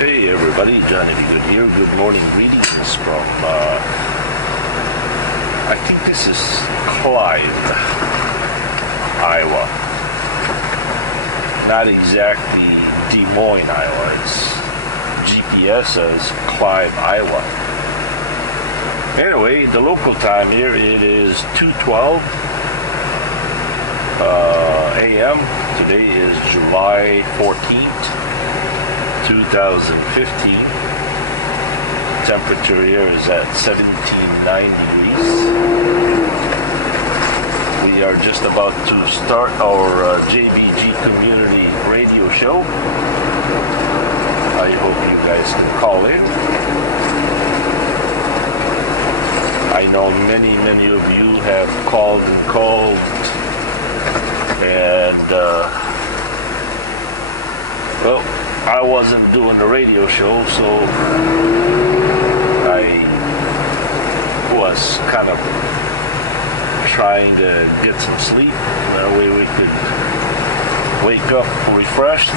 Hey everybody, Johnny B. Good here. Good morning greetings from, I think this is Clive, Iowa. Not exactly Des Moines, Iowa. It's GPS says Clive, Iowa. Anyway, the local time here, it is 2:12 a.m. Today is July 14th. 2015. Temperature here is at 17.9 degrees. We are just about to start our JBG community radio show. I hope you guys can call in. I know many of you have called and well, I wasn't doing the radio show, so I was kind of trying to get some sleep. That way we could wake up refreshed.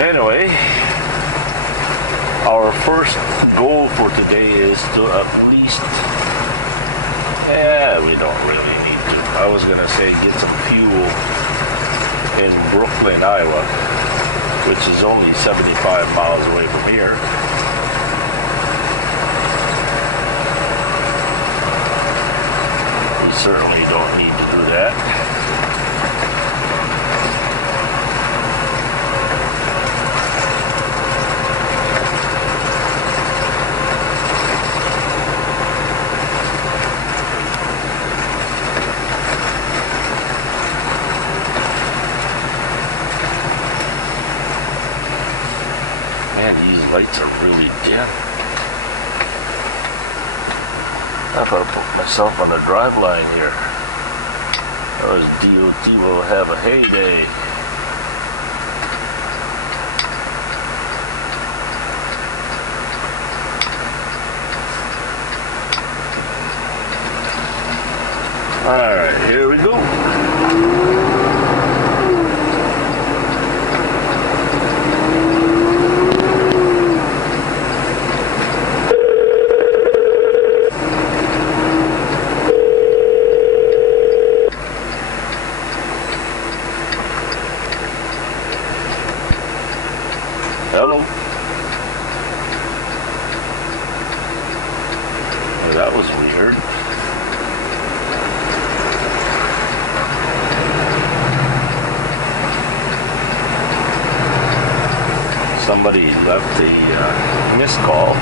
Anyway, our first goal for today is to at least, we don't really need to. I was going to say get some fuel in Brooklyn, Iowa, which is only 75 miles away from here. We certainly don't need to do that. Lights are really dim. I've got to put myself on the drive line here. Or DOT will have a heyday. Alright, here we go. Hello. Well, that was weird. Somebody left a missed call.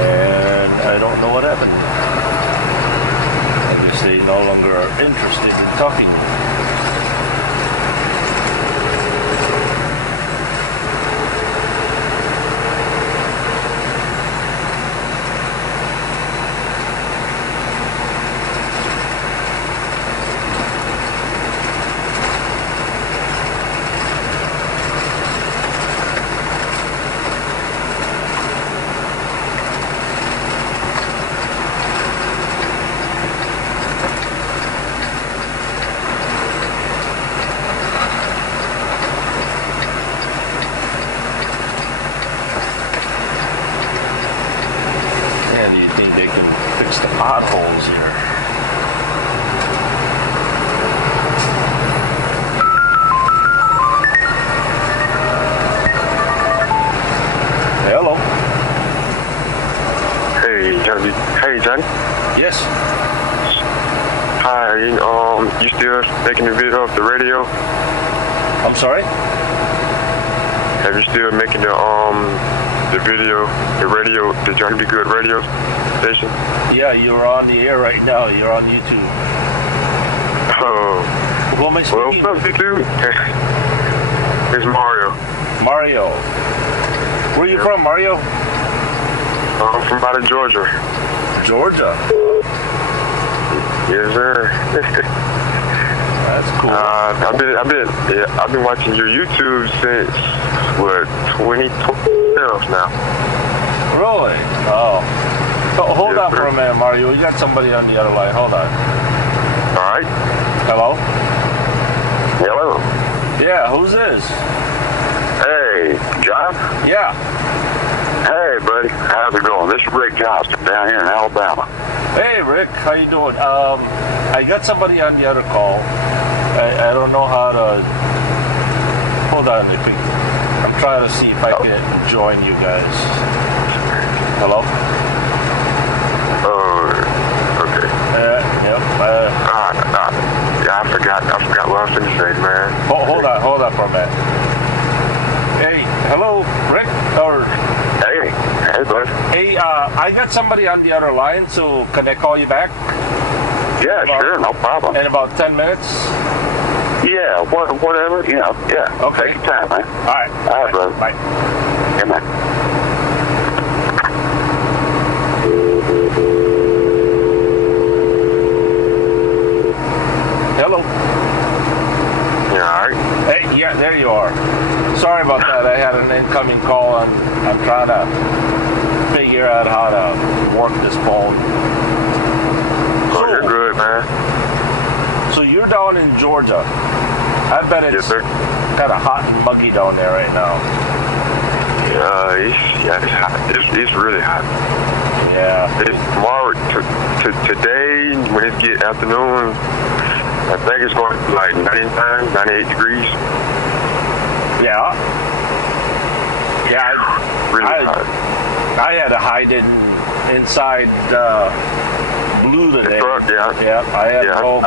And I don't know what happened. I guess they no longer are interested in talking. Potholes here. Hello. Hey, Johnny. Hey, Johnny. Yes. Hi. You still making the video of the radio? I'm sorry? Have you still making the video, the radio, the Johnny Be Good radio station? Yeah, you're on the air right now. You're on YouTube. Oh. Who am I speaking? Well, what's up, YouTube? It's Mario. Mario. Where are you from, Mario? I'm from out of Georgia. Georgia? Yes, sir. That's cool. I've been watching your YouTube since 2012 now. Really? Oh. Hold on for a minute, Mario. We got somebody on the other line. Hold on. All right. Hello? Hello. Yeah, who's this? Hey, John? Yeah. Hey, buddy. How's it going? This is Rick Johnston down here in Alabama. Hey, Rick. How you doing? I got somebody on the other call. I don't know how to... Hold on. I'm trying to see if I can join you guys. Hello? Okay. Yep. Yeah, I forgot what I was going to say, man. Hold on for a minute. Hey, hello, Rick? Hey, bud. Hey, I got somebody on the other line, so can I call you back? Yeah, sure, no problem. In about 10 minutes? Yeah, whatever, yeah. Okay. Take your time, man. All right, brother. Bye. Yeah, man. Hello. You all right? Hey, yeah, there you are. Sorry about that. I had an incoming call, and I'm trying to figure out how to work this phone. Oh, you're good, man. So you're down in Georgia. I bet it's kind of hot and muggy down there right now. It's hot. It's really hot. Yeah. Tomorrow, today, when it get afternoon, I think it's going to be like 99, 98 degrees. Yeah. Yeah. Really hot. I had to hide inside Blue today. Yeah, I had to go.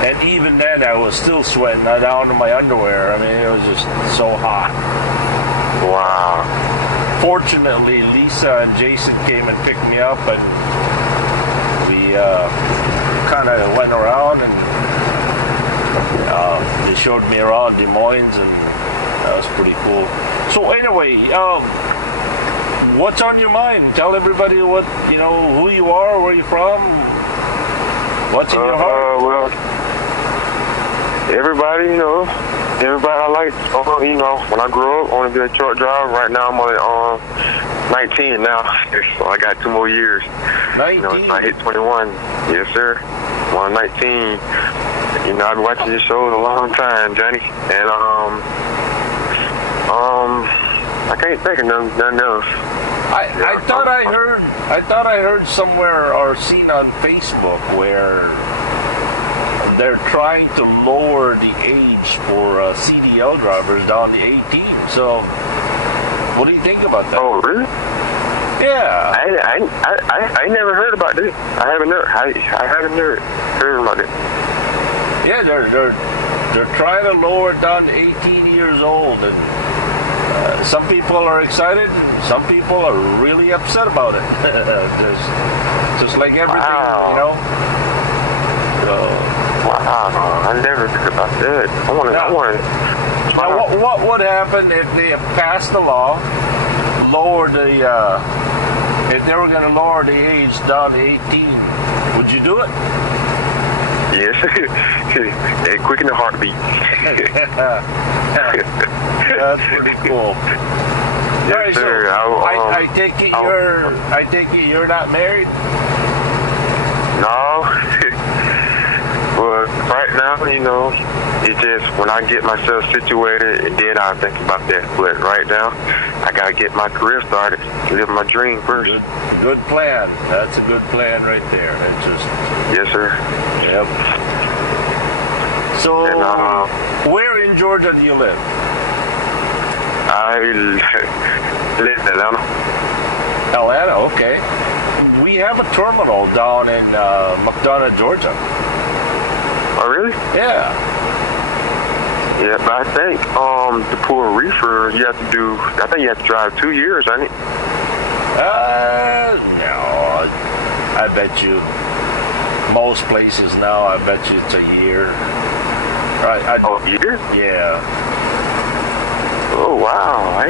And even then, I was still sweating down to my underwear. I mean, it was just so hot. Wow. Fortunately, Lisa and Jason came and picked me up, and we kind of went around, and they showed me around Des Moines, and that was pretty cool. So anyway, what's on your mind? Tell everybody who you are, where you're from, what's in your heart. Well, everybody I like, when I grew up, I want to be a truck driver. Right now, I'm only 19 now, so I got 2 more years. 19? If I hit 21, yes, sir. I'm on 19. I've been watching your show a long time, Johnny, and I can't think of nothing else. I thought I heard somewhere or seen on Facebook where they're trying to lower the age for Cdl drivers down to 18. So, what do you think about that? Oh, really? Yeah. I never heard about this. I haven't heard about it. Yeah, they're trying to lower it down to 18 years old, and some people are excited, and some people are really upset about it. just like everything, Wow. Wow, I never heard about that. I want to try. Now, what would happen if they passed the law, if they were going to lower the age down to 18? Would you do it? Yes. Quick in the heartbeat. That's pretty cool. Yes, All right, sir. So I take it you're not married? No. Well, right now, it's just when I get myself situated, and then I'll think about that. But right now, I got to get my career started, live my dream first. Good plan. That's a good plan right there. It's just... Yes, sir. Yep. So, and, where in Georgia do you live? I live in Atlanta. Atlanta, okay. We have a terminal down in McDonough, Georgia. Oh, really? Yeah. Yeah, but I think to pull a reefer, I think you have to drive 2 years, I think. No. I bet you most places now, I bet you it's a year. Right? A year? Yeah. Oh, wow.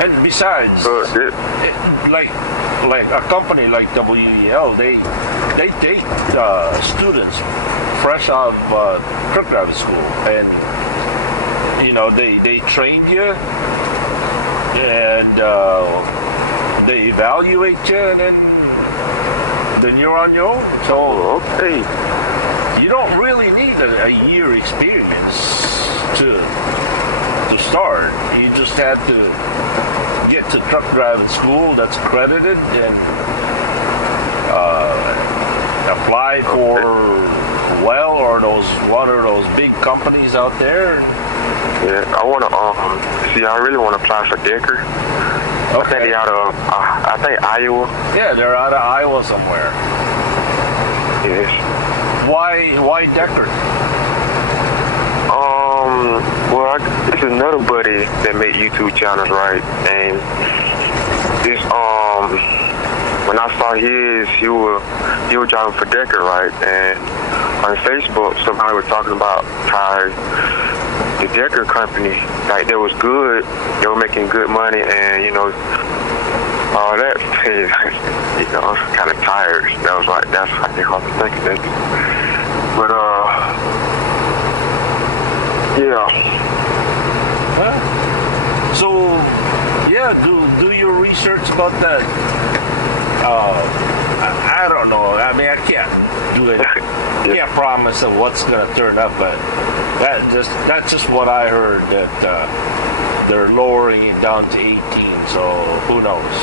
And besides, like a company like WEL, they take students fresh out of truck driving school, and they train you, and they evaluate you, and then then you're on your own. So okay. you don't really need a year experience to start. You just have to get to truck driving school that's accredited and apply for or one of those big companies out there. Yeah, I want to I really want to apply for Decker. Okay. I think they're out of Iowa. Yeah, they're out of Iowa somewhere. Yes. Why Decker? Well, it's another buddy that made YouTube channels, right? And this when I saw he was driving for Decker, right? And on Facebook, somebody was talking about how the Decker company, like, they was good, they were making good money, and all that. I was kind of tired. That was like, that's I think I was thinking that. But yeah. Huh? So yeah, do your research about that. I don't know. I mean, I can't do it. Can't promise of what's going to turn up, but that's just what I heard, that they're lowering it down to 18. So who knows?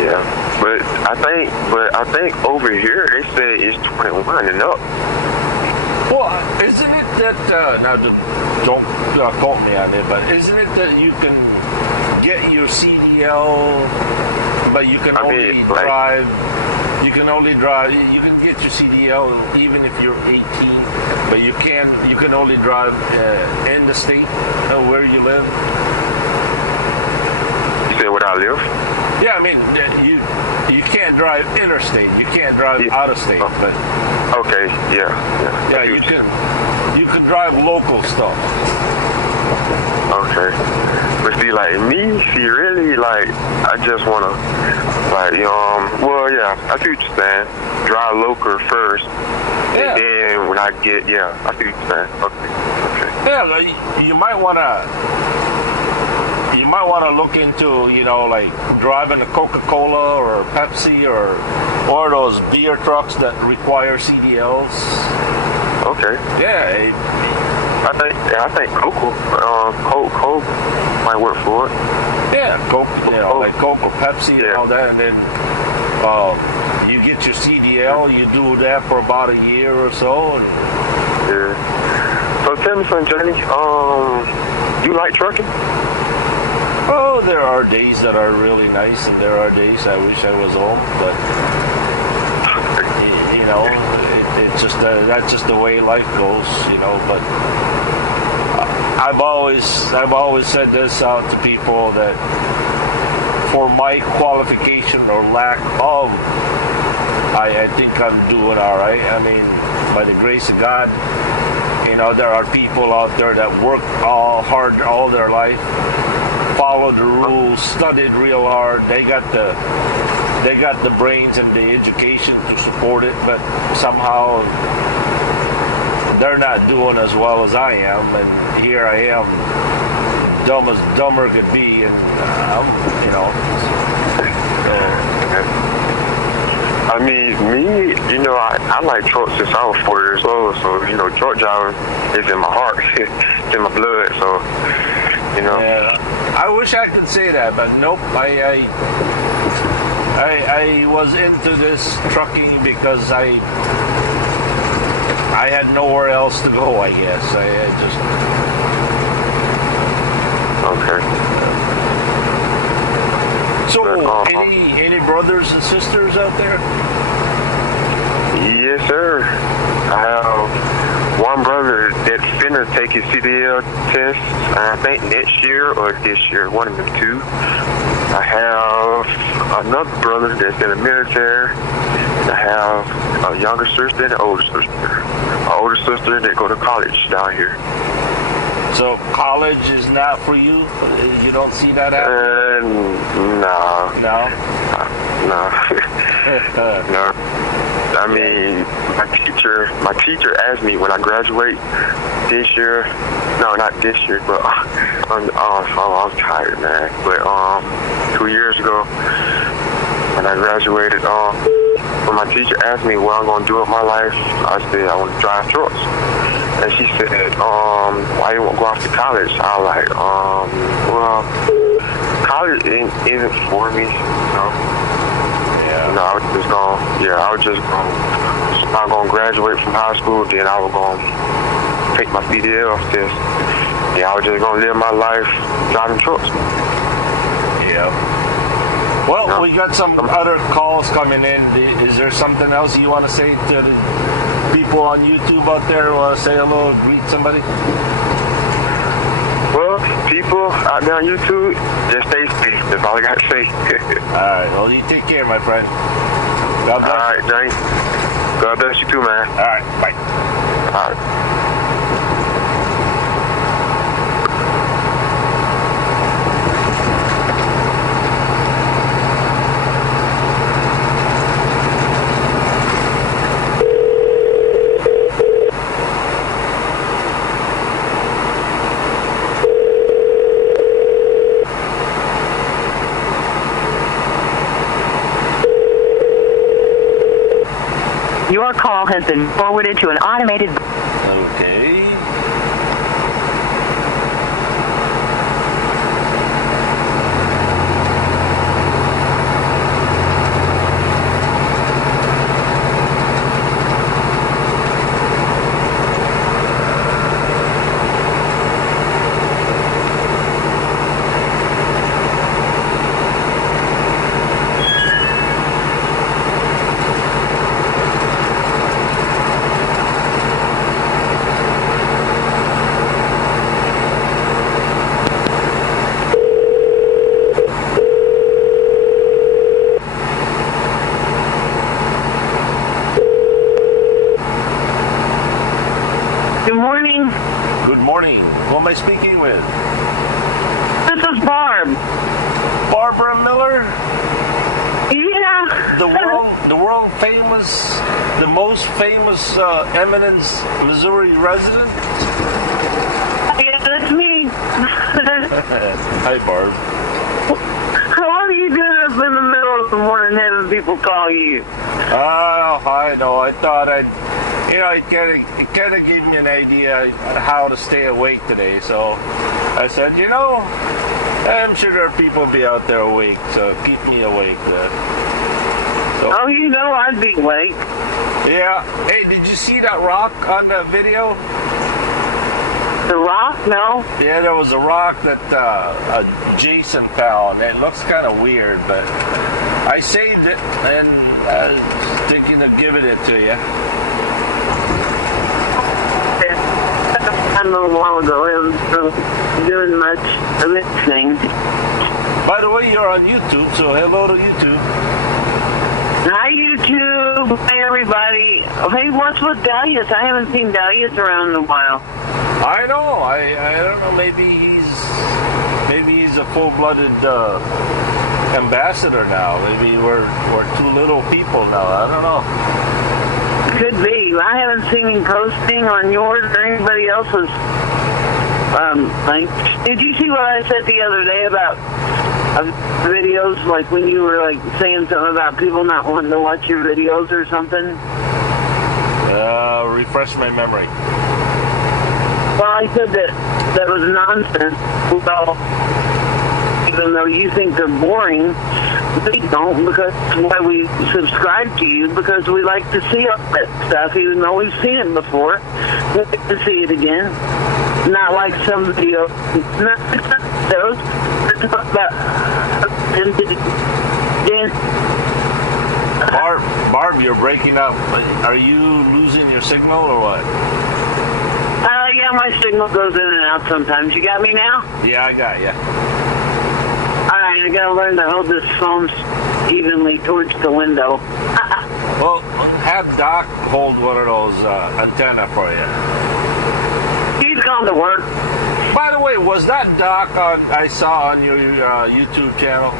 Yeah. But I think over here they say it's 21 and up. Well, isn't it that now don't quote me on it, but isn't it that you can get your CDL, but you can only drive? You can get your CDL even if you're 18, but you can only drive in the state, where you live. You say where I live? Yeah, I mean you can't drive interstate. You can't drive out of state, but okay, yeah. Yeah, you can drive local stuff. Okay. But see, like me, really, like, I just want to, like, well, yeah, I see what you're saying. Drive local first. Yeah. And then when I get, I see what you're saying. Okay. Yeah, like, you might want to look into, like driving a Coca-Cola or Pepsi or those beer trucks that require CDLs. Okay. Yeah. I think Coke might work for it. Yeah, Coke, like Coke or Pepsi and all that, and then you get your CDL. You do that for about a year or so. Yeah. So tell me something, Johnny. You like trucking? Oh, there are days that are really nice, and there are days I wish I was home, but it's just that's just the way life goes, But I've always said this out to people, that for my qualification or lack of, I think I'm doing all right. I mean, by the grace of God, there are people out there that work hard all their life, followed the rules, studied real hard. They got the brains and the education to support it, but somehow they're not doing as well as I am, and here I am, dumb as dumber could be, and I mean, me, I like trucks since I was 4 years old, so, truck driving is in my heart, it's in my blood, so, Yeah, I wish I could say that, but nope, I was into this trucking because I had nowhere else to go, I guess. I had just... Okay. So, any brothers and sisters out there? Yes, sir. I have one brother that's finna take his CDL test, I think next year or this year, one of them two. I have another brother that's in the military. I have a younger sister and an older sister. My older sister that go to college down here. So college is not for you? You don't see that happening? No. No? No. No. I mean, my teacher asked me when I graduate this year. No, not this year, but I'm tired, man. But 2 years ago, when I graduated, when my teacher asked me what I'm going to do with my life, I said I want to drive trucks. And she said, why you want to go off to college? I was like, well, college isn't for me, you know. Yeah. No, I was just going to graduate from high school, then I was going to take my Cdl test. Yeah, I was just going to live my life driving trucks. Yeah. Well, we got some other calls coming in. Is there something else you want to say to the people on YouTube out there? Want to say hello, greet somebody? Well, people out there on YouTube, just stay safe. That's all I got to say. All right. Well, you take care, my friend. God bless. All right, Johnny. God bless you too, man. All right. Bye. All right. Your call has been forwarded to an automated... Okay. Good morning. Who am I speaking with? This is Barb. Barbara Miller? Yeah. The world famous, the most famous Eminence, Missouri resident? Yeah, that's me. Hi, Barb. How are you doing up in the middle of the morning having people call you? Oh, I know. I thought it kind of gave me an idea how to stay awake today. So I said, I'm sure there are people be out there awake, so keep me awake. So, I'd be awake. Yeah. Hey, did you see that rock on the video? The rock? No. Yeah, there was a rock that Jason found. It looks kind of weird, but I saved it and thinking of giving it to you. A little while ago, I was doing much of anything. By the way, you're on YouTube, so hello to YouTube. Hi, YouTube. Hi, everybody. Hey, what's with Dahlias? I haven't seen Dahlias around in a while. I know. I don't know. Maybe he's a full-blooded ambassador now. Maybe we're too little people now. I don't know. Could be. I haven't seen him posting on yours or anybody else's thing. Did you see what I said the other day about videos? Like when you were saying something about people not wanting to watch your videos or something? Refresh my memory. Well, I said that was nonsense. Well, even though you think they're boring, we don't, because that's why we subscribe to you, because we like to see all that stuff, even though we've seen it before. We like to see it again. Not like some videos. Not those. We're talking about... Barb, you're breaking up. Are you losing your signal or what? Yeah, my signal goes in and out sometimes. You got me now? Yeah, I got you. Alright, I gotta learn to hold this phone evenly towards the window. Well, have Doc hold one of those antenna for you. He's gone to work. By the way, was that Doc I saw on your YouTube channel?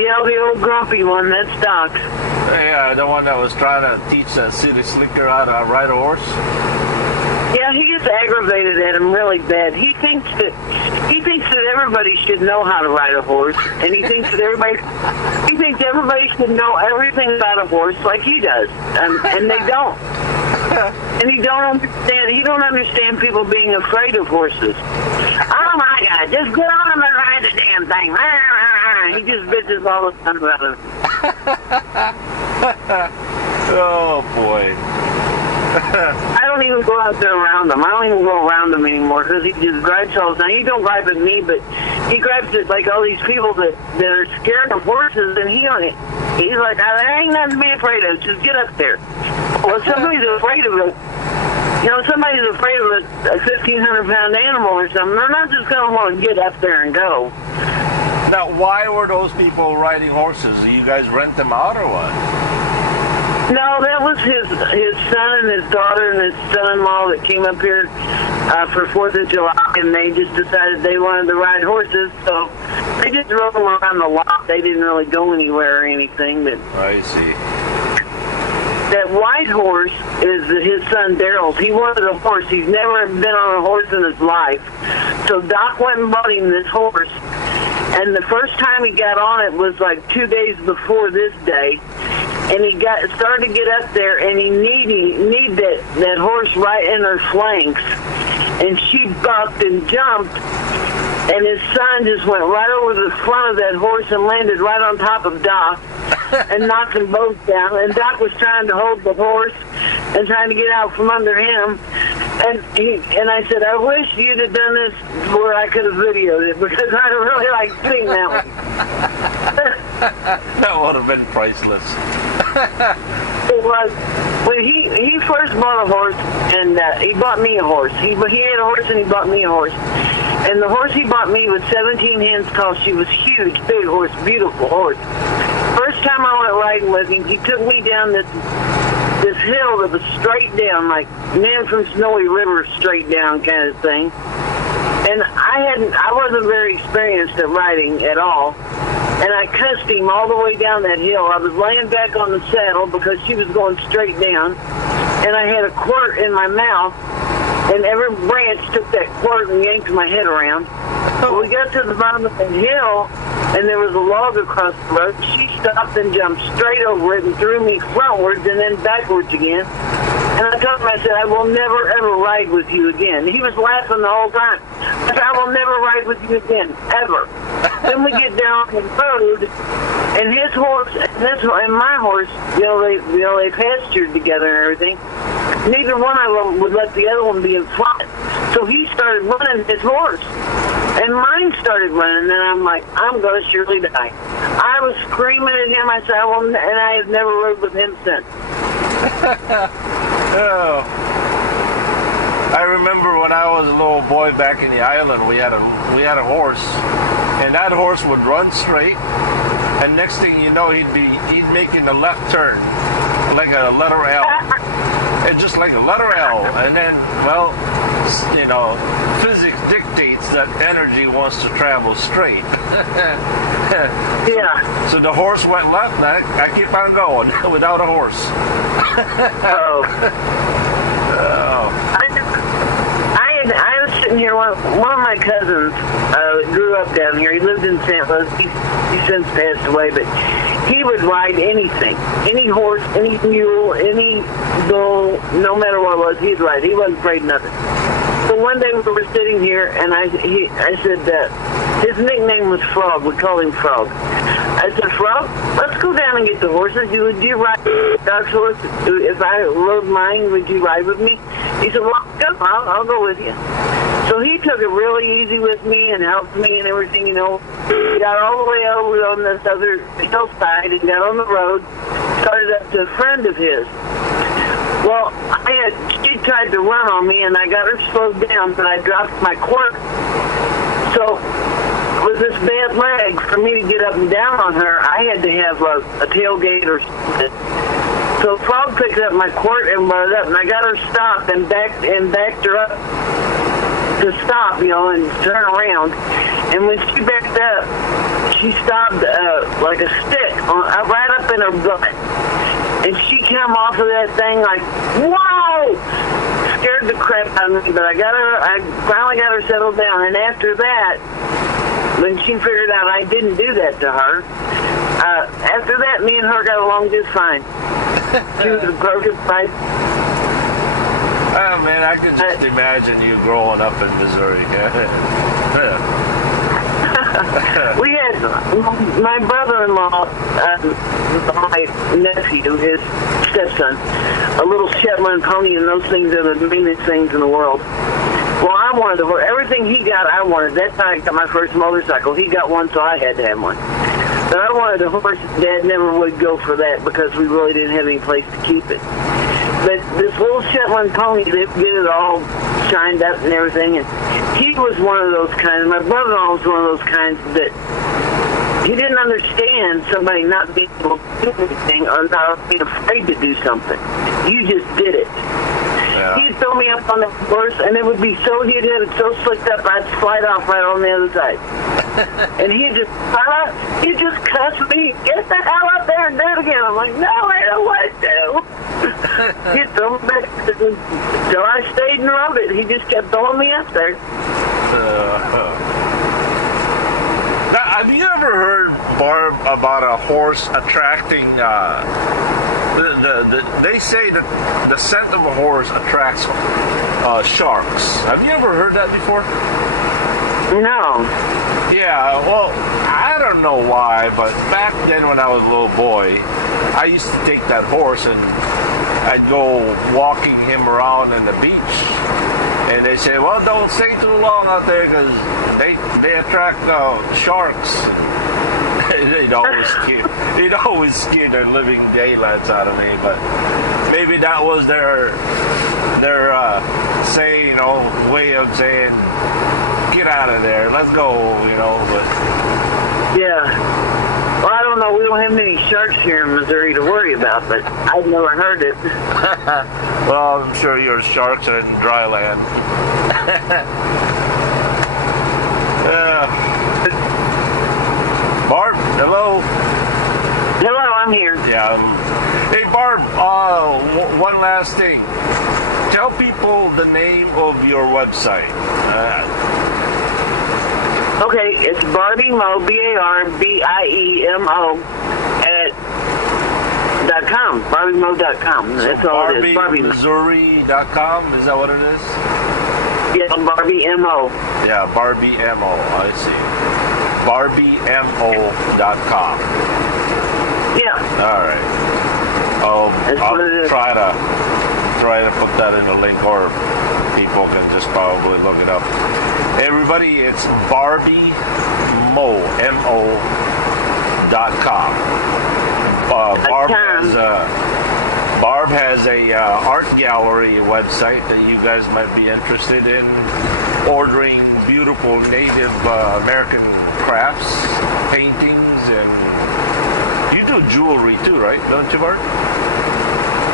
Yeah, the old grumpy one, that's Doc. Yeah, the one that was trying to teach a city slicker how to ride a horse? Yeah, he gets aggravated at him really bad. He thinks that everybody should know how to ride a horse, and he thinks everybody should know everything about a horse like he does, and they don't. And he don't understand people being afraid of horses. Oh my God, just get on him and ride the damn thing. He just bitches all the time about it. Oh boy. I don't even go out there around him. I don't even go around him anymore because he just gripes all the time. He don't gripe at me, but he gripes at like all these people that are scared of horses, and he's like, there ain't nothing to be afraid of. Just get up there. Well, if somebody's afraid of it. Somebody's afraid of a 1,500-pound animal or something, they're not just going to want to get up there and go. Now, why were those people riding horses? Do you guys rent them out or what? No, that was his son and his daughter and his son-in-law that came up here for 4th of July, and they just decided they wanted to ride horses, so they just rode them around the lot. They didn't really go anywhere or anything. But I see. That white horse is his son Daryl's. He wanted a horse. He's never been on a horse in his life. So Doc went and bought him this horse. And the first time he got on it was like 2 days before this day. And he started to get up there, and he need that horse right in her flanks. And she bucked and jumped. And his son just went right over the front of that horse and landed right on top of Doc and knocked them both down. And Doc was trying to hold the horse and trying to get out from under him. And I said, I wish you'd have done this where I could have videoed it, because I really like seeing that one. That would have been priceless. It was. When he first bought a horse, and he bought me a horse. He had a horse and he bought me a horse. And the horse he bought me was 17 hands tall. She was huge, big horse, beautiful horse. First time I went riding with him, he took me down this hill that was straight down, like Man from Snowy River straight down kind of thing. And I wasn't very experienced at riding at all. And I cussed him all the way down that hill. I was laying back on the saddle because she was going straight down. And I had a quirt in my mouth. And every branch took that quirt and yanked my head around. But we got to the bottom of the hill, and there was a log across the road. She stopped and jumped straight over it and threw me frontwards and then backwards again. And I told him, I said, I will never, ever ride with you again. He was laughing the whole time. I said, I will never ride with you again, ever. Then we get down the road, and his horse and my horse, they pastured together and everything. Neither one of them would let the other one be in front. So he started running his horse. And mine started running, and I'm like, I'm going to surely die. I was screaming at him. I said, and I have never rode with him since. Oh. I remember when I was a little boy back in the island, we had a horse, and that horse would run straight, and next thing you know, he'd making a left turn, like a letter L. It's just like a letter L, and then, well, physics dictates that energy wants to travel straight. Yeah. So the horse went left, and I keep on going without a horse. Oh. Oh. I was sitting here, one of my cousins grew up down here. He lived in St. Louis. He's since passed away, but he would ride anything, any horse, any mule, any bull, no matter what it was, he'd ride. He wasn't afraid of nothing. So one day we were sitting here, and I said that his nickname was Frog. We called him Frog. I said, Frog, let's go down and get the horses. Would you ride Doc's horse? If I rode mine, would you ride with me? He said, well, go. I'll go with you. So he took it really easy with me and helped me and everything, He got all the way over on this other hillside and got on the road, started up to a friend of his. Well, she tried to run on me, and I got her slowed down, but I dropped my quirt. So with this bad leg, for me to get up and down on her, I had to have a tailgate or something. So Frog picked up my quirt and brought it up, and I got her stopped and backed her up to stop, and turn around. And when she backed up, she stopped like a stick right up in her butt. And she came off of that thing like, whoa! Scared scared the crap out of me, but I finally got her settled down. And after that, when she figured out I didn't do that to her, after that, me and her got along just fine. She was a perfect wife. Oh man, I could just imagine you growing up in Missouri. We had my brother-in-law, my nephew, his stepson, a little Shetland pony, and those things are the meanest things in the world. Well, I wanted the horse. Everything he got, I wanted. That's how I got my first motorcycle. He got one, so I had to have one. But I wanted a horse. Dad never would go for that because we really didn't have any place to keep it. But this little Shetland pony, they get it all shined up and everything, and he was one of those kinds. My brother-in-law was one of those kinds that he didn't understand somebody not being able to do anything or not being afraid to do something. You just did it. Yeah. He'd throw me up on the horse, and it would be so, he'd have it so slicked up, I'd slide off right on the other side. And he'd just cuss me, get the hell up there and do it again. I'm like, no, I don't want to. He'd throw me back. So I stayed and rode it. He just kept throwing me up there. Now, have you ever heard, Barb, about a horse attracting, they say that the scent of a horse attracts sharks. Have you ever heard that before? No. Yeah, well, I don't know why, but back then when I was a little boy, I used to take that horse and I'd go walking him around in the beach. And they say, well, don't stay too long out there because they attract sharks. They'd always scare their living daylights out of me, but maybe that was their saying, way of saying, get out of there, let's go, but... Yeah. Well, I don't know, we don't have many sharks here in Missouri to worry about, but I've never heard it. Well, I'm sure your sharks are in dry land. Barb, hello? Hello, I'm here. Yeah. Hey, Barb, one last thing. Tell people the name of your website. Okay, it's BarbieMo, BARBIEMO .com, BarbieMo.com. That's all it is. BarbieMissouri.com, is that what it is? Yeah, BarbieMO. Yeah, BarbieMO, I see. BarbieMO.com. Yeah. All right. I'll try to put that in the link, or people can just probably look it up. Hey everybody, it's BarbieMo.com. Barb has a art gallery website that you guys might be interested in ordering beautiful Native American crafts, paintings, and you do jewelry too, right? Don't you, Barb?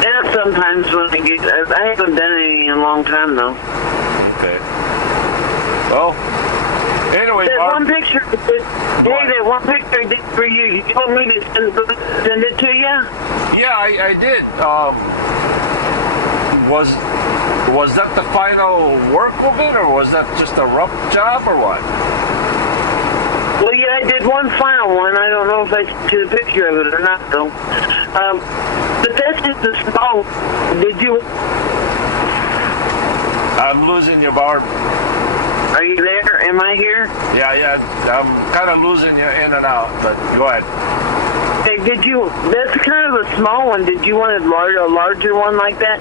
Yeah, sometimes when I haven't done any in a long time though. Okay. Well, anyway, that Barb, one picture, that one picture I did for you. You told me to send it to you? Yeah, I did. Was that the final work of it, or was that just a rough job, or what? Well, yeah, I did one final one. I don't know if I took a picture of it or not, though. But that's just a small. Did you? I'm losing you, Barb. Are you there? Am I here? Yeah. I'm kind of losing you in and out, but go ahead. Hey, did you? That's kind of a small one. Did you want a larger one like that?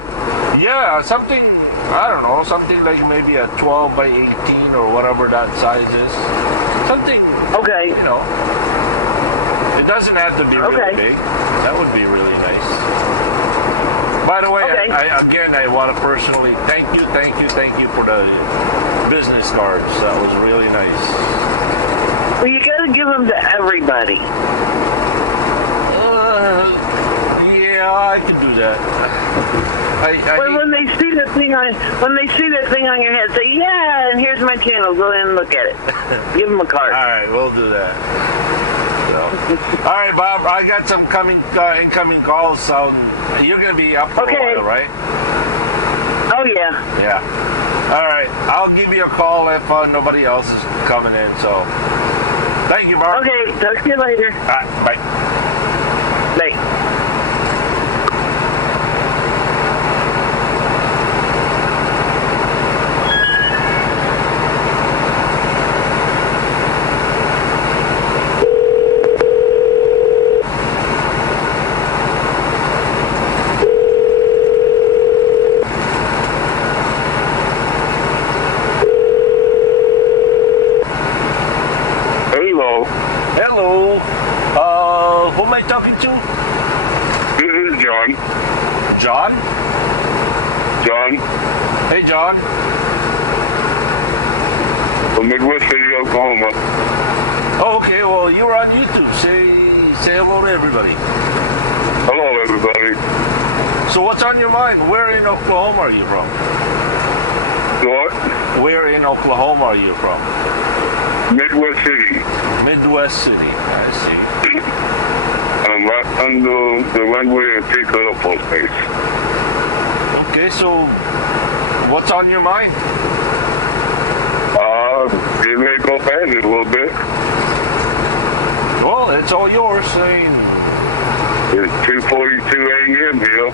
Yeah, something. I don't know, something like maybe a 12 by 18 or whatever that size is. Something. Okay. It doesn't have to be really big. That would be really nice. By the way, I want to personally thank you for the business cards. That was really nice. Well, you got to give them to everybody. Yeah, I can do that. When they see that thing on your head, say, yeah, and here's my channel. Go ahead and look at it. Give them a card. All right, we'll do that. So. All right, Bob, I got some incoming calls, so you're going to be up for a while, right? Oh, yeah. Yeah. All right. I'll give you a call if nobody else is coming in. So, thank you, Mark. Okay, talk to you later. All right, bye. Bye. Hello. Who am I talking to? This is John. John? John. Hey, John. From Midwest City, Oklahoma. Oh, okay. Well, you're on YouTube. Say hello to everybody. Hello, everybody. So what's on your mind? Where in Oklahoma are you from? What? Where in Oklahoma are you from? Midwest City. Midwest City. I see. I'm right under the runway and pick up post base. Okay, so what's on your mind? It may go fast a little bit. Well, it's all yours. I mean, It's 2:42 a.m. here.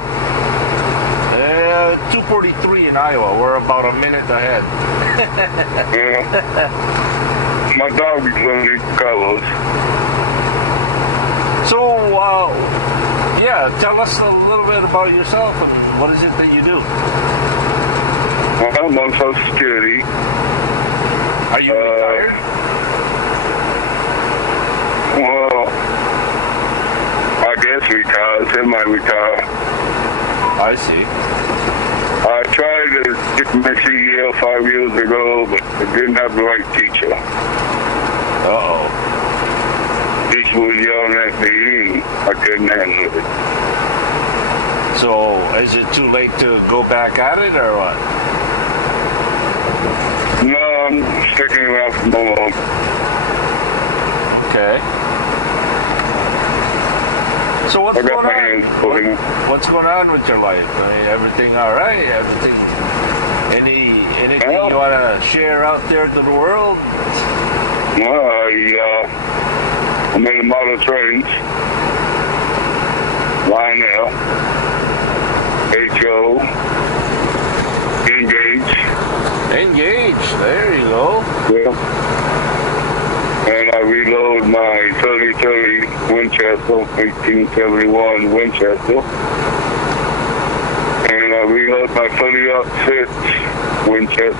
2:43 in Iowa. We're about a minute ahead. Yeah. My dog is running Carlos. So, yeah, tell us a little bit about yourself and what is it that you do? I'm on Social Security. Are you retired? Well, I guess retired, semi-retired. I see. I tried to get my Cdl 5 years ago, but I didn't have the right teacher. Uh-oh. Teacher was yelling at me, and I couldn't handle it. So, is it too late to go back at it, or what? No, I'm sticking around for more. Okay. So what's I got going my on? hands full. What's going on with your life? I mean, everything all right? Everything? Anything Well, you want to share out there to the world? Well, I'm in the model trains. Lionel. HO. Engage. Engage. There you go. Yeah. And I reload my 3030 Winchester, 1871 Winchester. And I reload my 30-06 Winchester.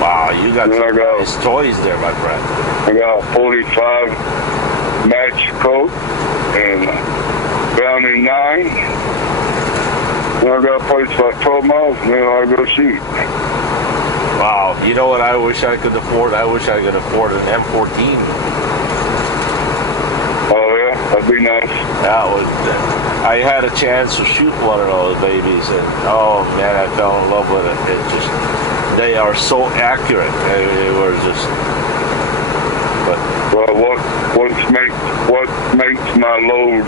Wow, you got And some I got- nice toys there, my friend. I got a 45 match coat and Browning 9. And I got a place about 12 miles and then I go shoot. Wow, you know what I wish I could afford? I wish I could afford an M14. Oh yeah, that'd be nice. That was. I had a chance to shoot one of those babies, and oh man, I fell in love with it. It just, they are so accurate. They were just. But Well, what makes my load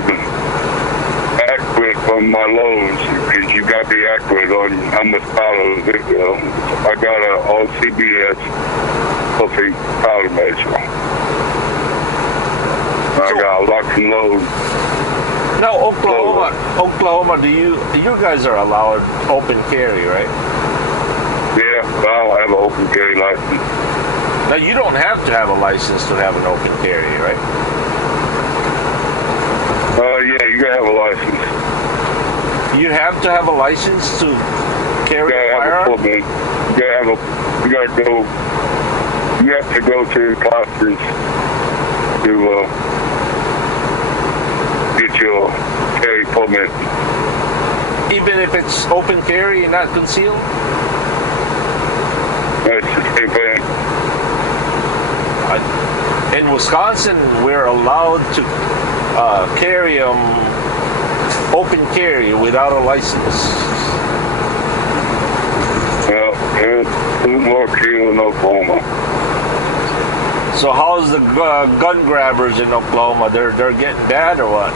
accurate from my loads? Because you got to be accurate on how much powder is it, you know. I got a all CBS puffy powder measure. I got a lock and load. no, Oklahoma. Do you guys are allowed open carry, right? Yeah, I don't have an open carry license. Now you don't have to have a license to have an open carry, right? Yeah, you gotta have a license. You have to have a license to carry You a gotta have a firearm. permit. You have to go to classes to get your carry permit. Even if it's open carry and not concealed? That's the same thing. In Wisconsin, we're allowed to carry them open carry without a license. Well, there's more kill in Oklahoma. So how's the gun grabbers in Oklahoma? They're getting bad or what?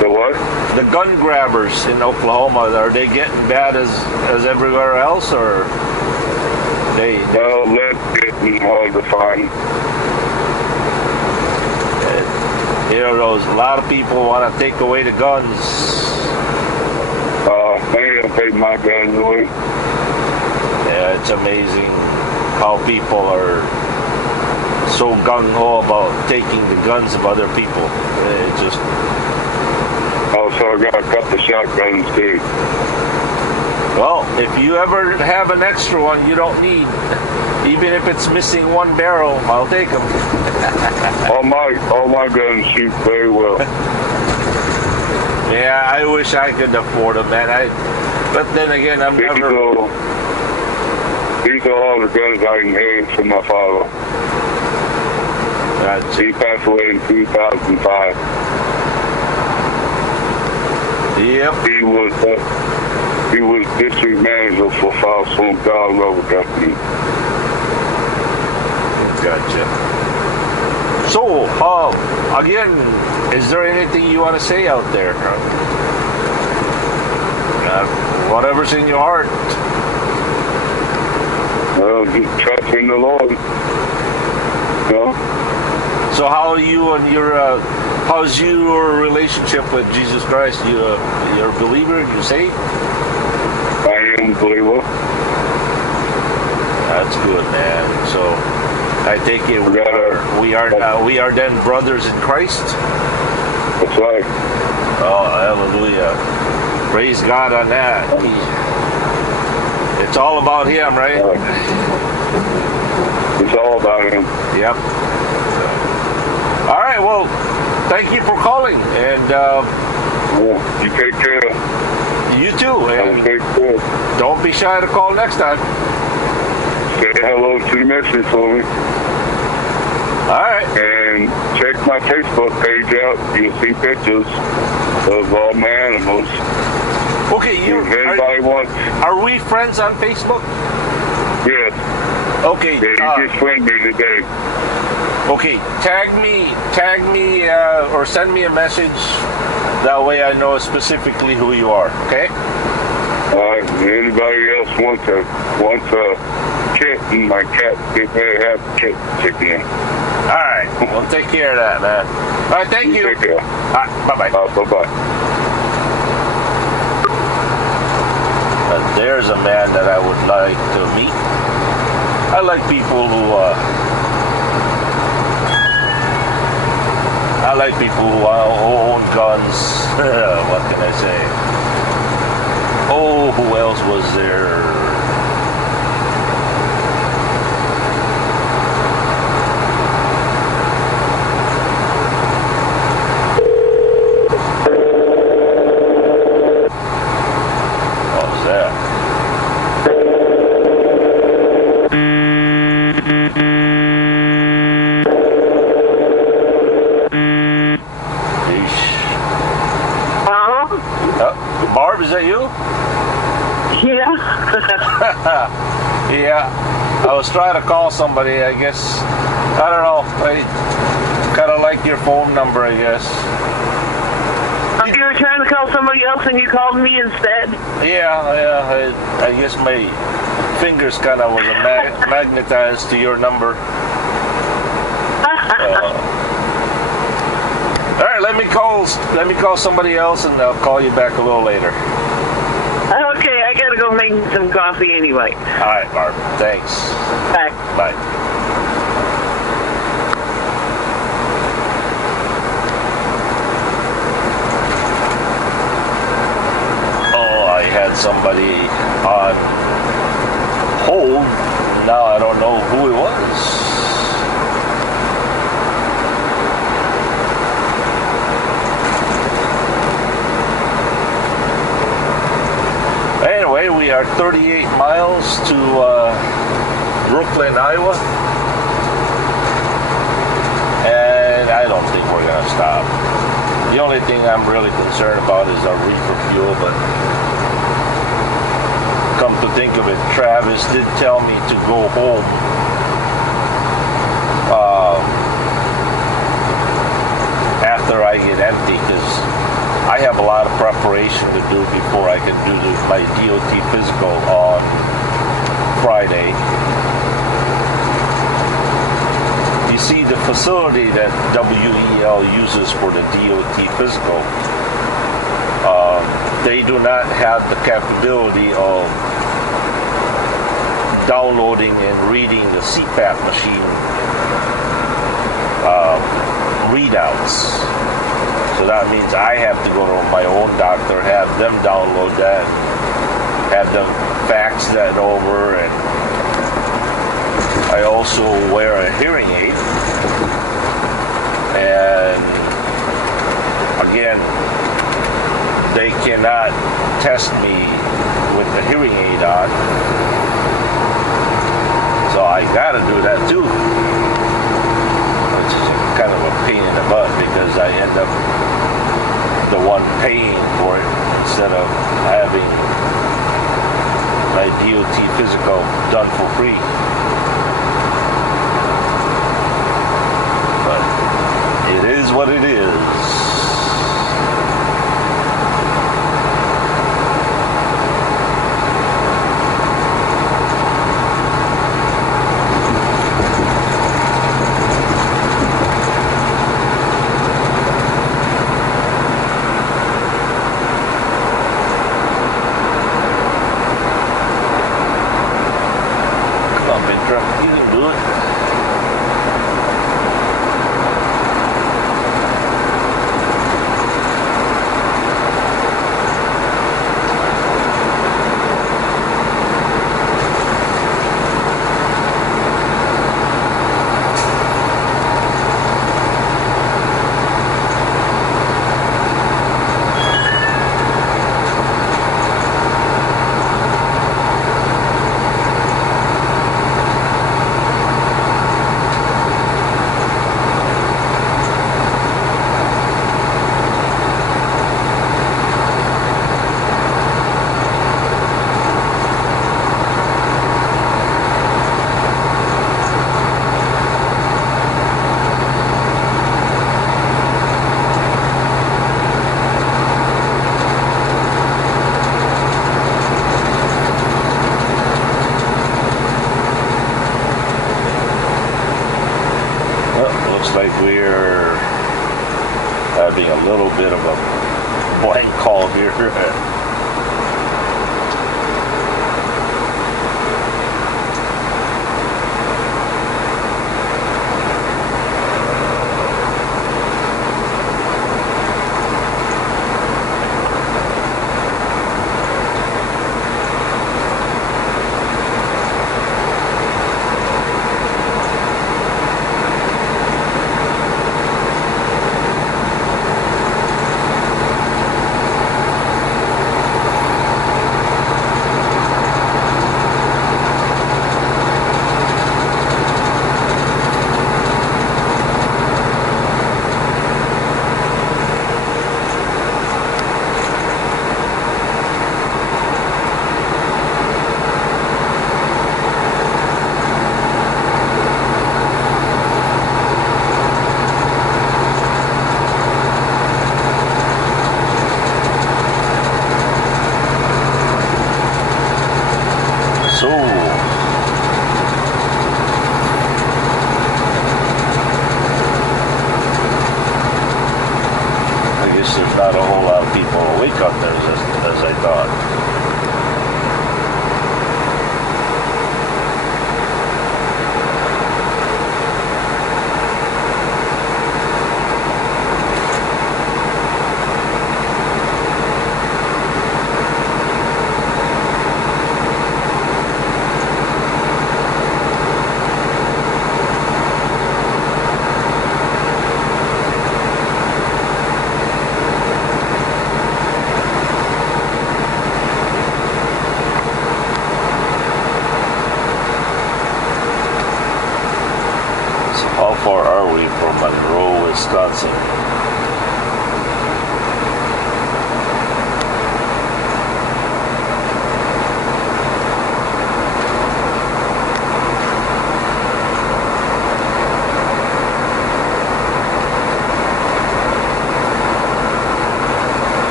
The what? The gun grabbers in Oklahoma, are they getting bad as everywhere else, or they? Well, that's getting hard to find. You know, a lot of people want to take away the guns. They don't take my guns away. Yeah, it's amazing how people are so gung-ho about taking the guns of other people. It just... Also, I got a couple of shotguns too. Well, if you ever have an extra one you don't need, even if it's missing one barrel, I'll take them. all my guns shoot very well. Yeah, I wish I could afford them, man. But then again, I'm never... These are all the guns I inherited from my father. He passed away in 2005. Yep. He was district manager for Fossil Dollar Rubber Company. Gotcha. So, again, is there anything you want to say out there? Whatever's in your heart. Well, just trust in the Lord. You know? So how are you and how's your relationship with Jesus Christ? You're a believer? You saved? I am a believer. That's good, man. So I take it we are then brothers in Christ? That's right. Oh, hallelujah. Praise God on that. It's all about Him, right? It's all about Him. Yep. All right, well, thank you for calling, and you take care. You too, and take care. Don't be shy to call next time. Say hello to the message for me. All right. And check my Facebook page out. You'll see pictures of all my animals. Okay, are we friends on Facebook? Yes. Okay. Yeah, you just friend me today. Okay, tag me, or send me a message. That way I know specifically who you are. Okay. Anybody else wants a kitten? My cat, they better have a chicken. All right. Well, take care of that, man. All right. Thank you. Take care. All right. Bye-bye. Bye-bye. There's a man that I would like to meet. I like people who own guns. What can I say? Oh, who else was there? Barb, is that you? Yeah. Yeah. I was trying to call somebody, I guess. I don't know. I kind of like your phone number, I guess. You were trying to call somebody else and you called me instead? Yeah. I guess my fingers kind of was magnetized to your number. All right, let me call somebody else, and I'll call you back a little later. Okay, I gotta go make some coffee anyway. All right, Barb. Thanks. Bye. Bye. Oh, I had somebody on hold. Now I don't know who it was. Anyway, we are 38 miles to Brooklyn, Iowa. And I don't think we're going to stop. The only thing I'm really concerned about is our reefer fuel, but come to think of it, Travis did tell me to go home after I get empty, because I have a lot of preparation to do before I can do my DOT physical on Friday. You see, the facility that WEL uses for the DOT physical, they do not have the capability of downloading and reading the CPAP machine readouts. So that means I have to go to my own doctor, have them download that, have them fax that over, and I also wear a hearing aid. And again, they cannot test me with the hearing aid on. So I gotta do that too. Which is kind of a pain in the butt because I end up the one paying for it instead of having my DOT physical done for free. But it is what it is.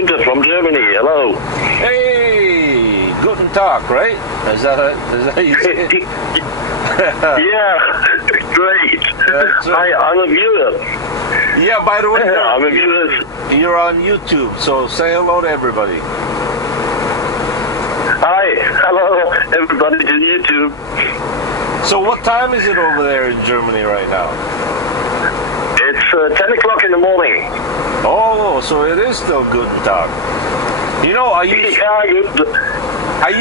Günther from Germany. Hello. Hey, guten Tag, right? Is that how you say it? Yeah, great. I'm a viewer. Yeah, by the way, I'm a viewer. you're on YouTube, so say hello to everybody. Hi, hello everybody to YouTube. So what time is it over there in Germany right now? It's 10 o'clock in the morning. Oh, so it is still guten Tag. You know, I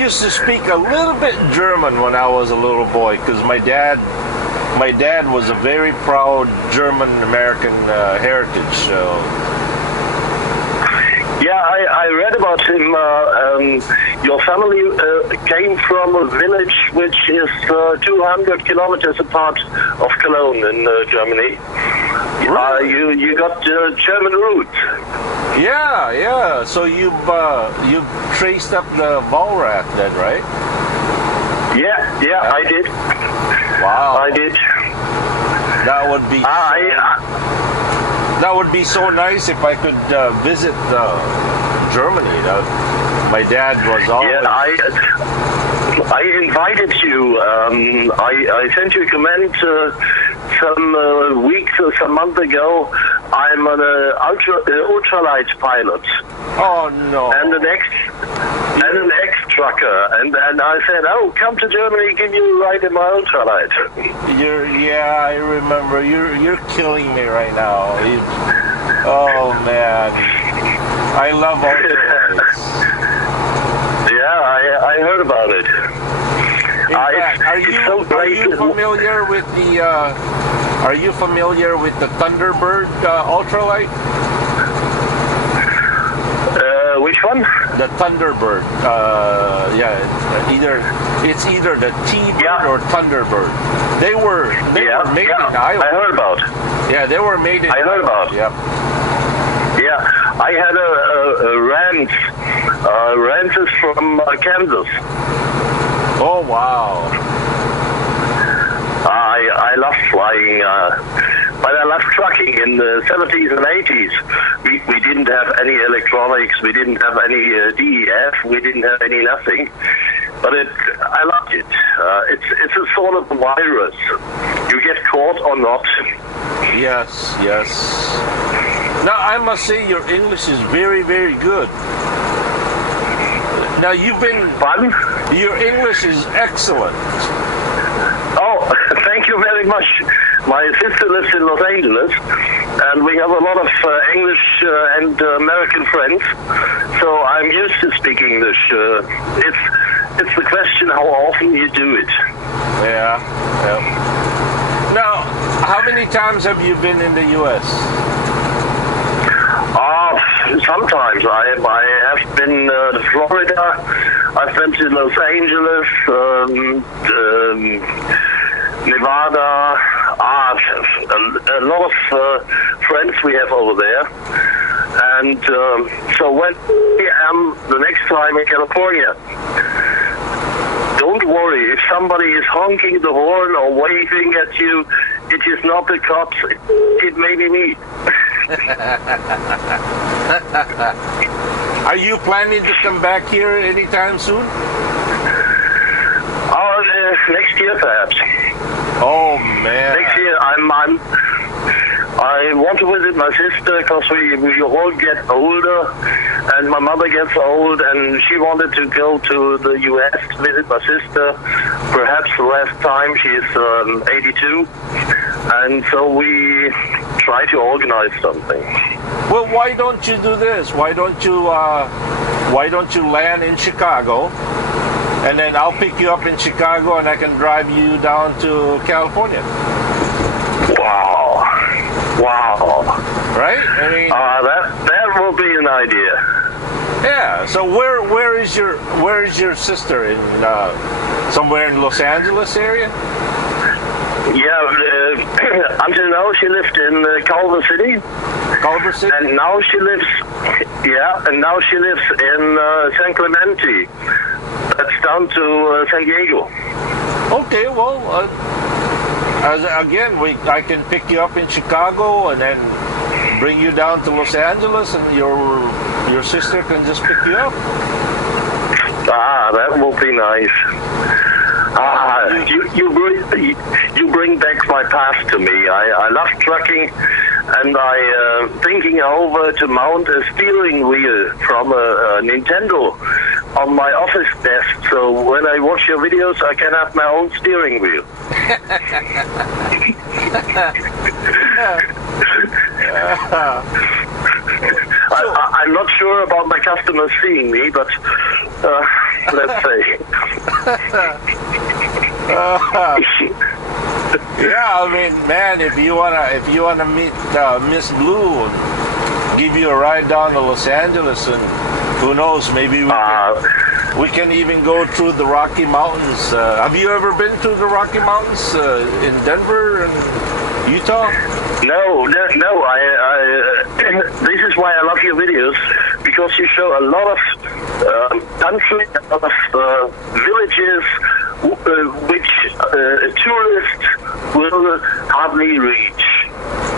used to speak a little bit German when I was a little boy because my dad was a very proud German-American heritage. So. Yeah, I read about him. Your family came from a village which is 200 kilometers apart of Cologne in Germany. Really? You got German roots. Yeah. So you traced up the Vollrathj then, right? Yeah, I did. Wow. I did. That would be. That would be so nice if I could visit Germany. My dad was always. Yeah, I invited you. I sent you a comment some weeks or some months ago. I'm an ultralight pilot. Oh no! And an ex-trucker, and I said, "Oh, come to Germany, give you a ride in my ultralight." I remember. You're killing me right now. Oh man, I love ultralights. Yeah, I heard about it. In fact, are you familiar with the? Are you familiar with the Thunderbird Ultralight? Which one? The Thunderbird. It's either the T-Bird or Thunderbird. They were made in Iowa. I heard about. Yeah, they were made in. I heard about. Yep. Yeah, I had a Rance. Rance is from Kansas. Oh wow. I love flying, but I love trucking in the 70s and 80s. We didn't have any electronics, we didn't have any DEF, we didn't have any nothing. But I loved it. It's a sort of virus. You get caught or not. Yes. Now I must say your English is very, very good. Now you've been. Pardon? Your English is excellent. Oh, thank you very much. My sister lives in Los Angeles, and we have a lot of English and American friends, so I'm used to speaking English. It's the question how often you do it. Yeah. Now, how many times have you been in the U.S.? Sometimes I have been to Florida. I've been to Los Angeles, Nevada. A lot of friends we have over there. And so when I am the next time in California, don't worry. If somebody is honking the horn or waving at you, it is not the cops. It may be me. Are you planning to come back here anytime soon? Next year perhaps. Oh man! Next year I want to visit my sister because we all get older, and my mother gets old, and she wanted to go to the U.S. to visit my sister. Perhaps the last time she's 82, and so we try to organize something. Well, why don't you do this? Why don't you land in Chicago, and then I'll pick you up in Chicago, and I can drive you down to California. Wow. Right? I mean, that will be an idea. Yeah. So where is your sister in somewhere in Los Angeles area? Yeah. Until now she lived in Culver City. Culver City. And now she lives. Yeah. And now she lives in San Clemente. That's down to San Diego. Okay. Well. I can pick you up in Chicago and then bring you down to Los Angeles, and your sister can just pick you up. That will be nice. You bring back my past to me. I love trucking, and I thinking over to mount a steering wheel from a Nintendo on my office desk, so when I watch your videos, I can have my own steering wheel. I'm not sure about my customers seeing me, but let's say. Yeah, I mean, man, if you wanna meet Miss Blue, and give you a ride down to Los Angeles, and who knows, maybe we can even go through the Rocky Mountains. Have you ever been to the Rocky Mountains in Denver and Utah? No. This is why I love your videos, because you show a lot of country, a lot of villages which tourists will hardly reach.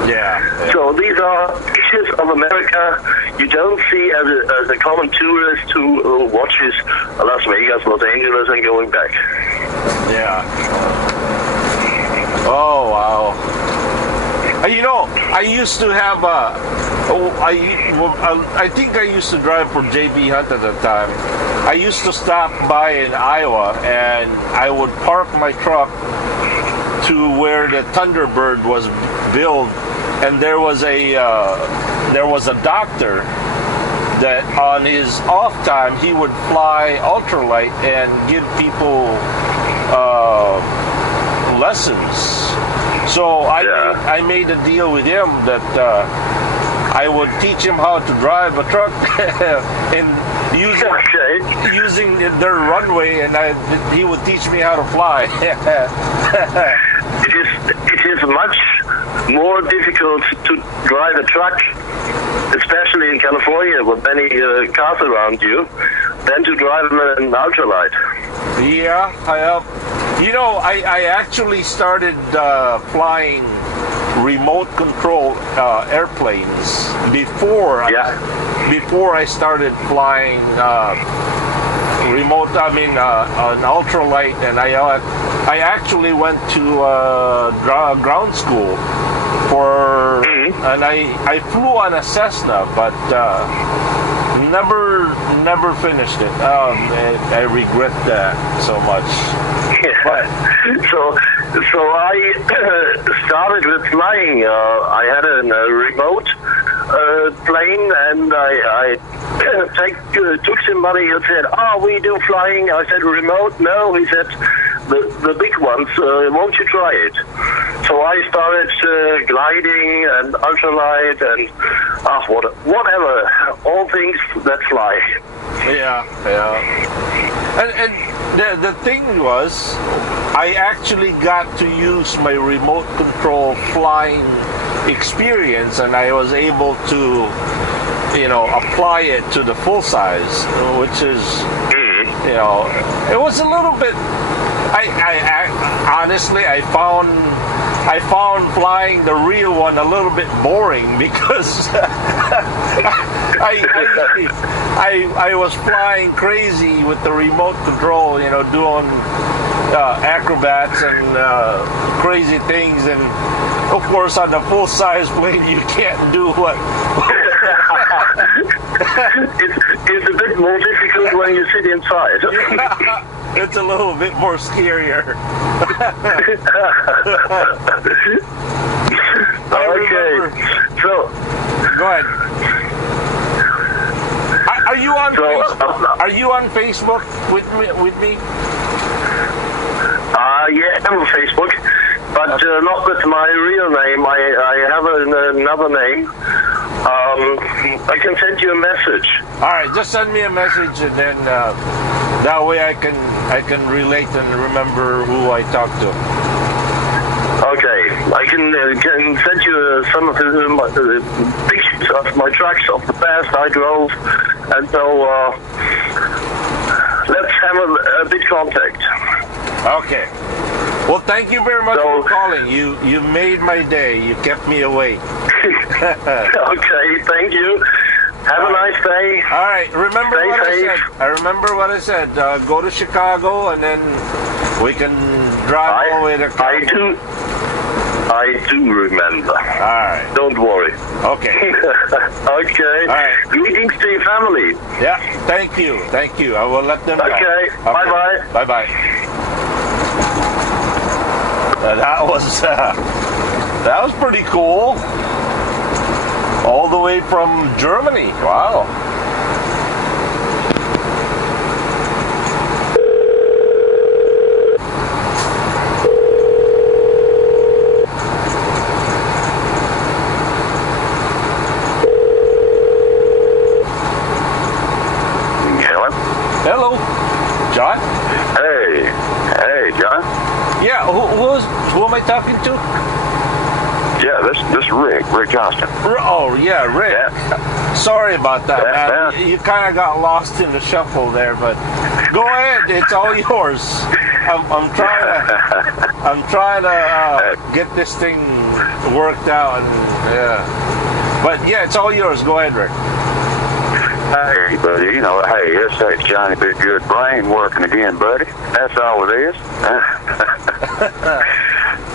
Yeah. So these are pictures of America you don't see as a common tourist who watches Las Vegas, Los Angeles, and going back. Yeah. Oh, wow. You know, I used to have I think I used to drive for JB Hunt at the time. I used to stop by in Iowa, and I would park my truck to where the Thunderbird was built, and there was a doctor that on his off time he would fly ultralight and give people lessons. So I made a deal with him that I would teach him how to drive a truck and using their runway, and he would teach me how to fly. It is much more difficult to drive a truck, especially in California with many cars around you, than to drive an ultralight. Yeah, I actually started flying remote control airplanes before I started flying an ultralight, and I actually went to ground school for, and I flew on a Cessna, but never finished it. I regret that so much. Yeah. So I started with flying. I had a remote plane, and I took somebody who said, we do flying. I said, remote? No. He said, the big ones, won't you try it? So I started gliding and ultralight and whatever, all things that fly. Yeah. And the thing was, I actually got to use my remote control flying experience, and I was able to, apply it to the full size, which is, it was a little bit. I honestly, I found flying the real one a little bit boring, because I was flying crazy with the remote control, doing acrobats and crazy things, and of course on the full size plane you can't do what. It's a bit more difficult when you sit inside. It's a little bit more scarier. Okay, so go ahead. Are you on Facebook? Are you on Facebook with me? Yeah, I'm on Facebook, but not with my real name. I have another name. I can send you a message. All right, just send me a message, and then that way I can relate and remember who I talked to. Okay, I can send you some of the pictures of my trucks of the past I drove, and so let's have a bit contact. Okay. Well, thank you very much for calling. You made my day. You kept me awake. Okay, thank you. Have a nice day. All right. Remember Stay what safe. I said. I remember what I said. Go to Chicago, and then we can drive all the way to California. I do remember. All right. Don't worry. Okay. Okay. All right. Greetings to your family. Yeah. Thank you. Thank you. I will let them know. Okay. Bye-bye. Bye-bye. That was pretty cool. All the way from Germany. Wow. Hello, John. Hey, John. Yeah, who am I talking to? Yeah, this is Rick Johnston. Oh, yeah, Rick. Yeah. Sorry about that, Yeah, man. You kind of got lost in the shuffle there, but go ahead. It's all yours. I'm trying to get this thing worked out. Yeah, but yeah, it's all yours. Go ahead, Rick. Hey, buddy, it's that Johnny Big Good brain working again, buddy. That's all it is.